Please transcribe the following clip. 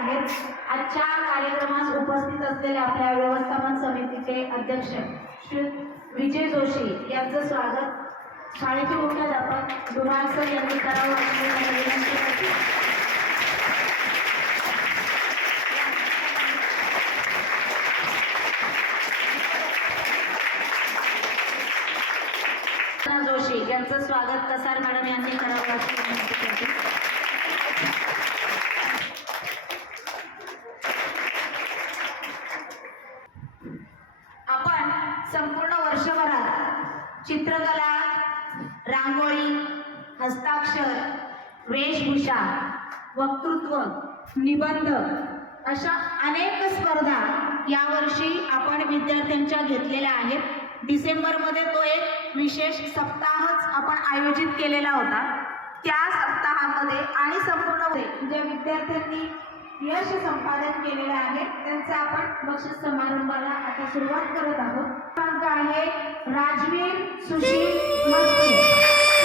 आहेत. आजच्या कार्यक्रमास उपस्थित असलेले आपल्या व्यवस्थापन समितीचे अध्यक्ष श्री विजय जोशी यांचं स्वागत. शाळेचे मुख्याध्यापक दुराळ सर यांनी करावं विनंती जोशी यांचं स्वागत. कसार मॅडम यांनी करावं अशी विनंती करते आपण संपूर्ण वर्षभरात चित्रकला रांगोळी हस्ताक्षर वेशभूषा वक्तृत्व निबंध अशा अनेक स्पर्धा यावर्षी आपण विद्यार्थ्यांच्या घेतलेल्या आहेत. डिसेंबरमध्ये तो एक विशेष सप्ताहच आपण आयोजित केलेला होता. त्या सप्ताहामध्ये आणि संपूर्ण म्हणजे विद्यार्थ्यांनी यश संपादन केलेले आहे. त्यांचा आपण बक्षीस समारंभाला आता सुरुवात करत आहोत. क्रमांक आहे राजवीर सुशील मस्के.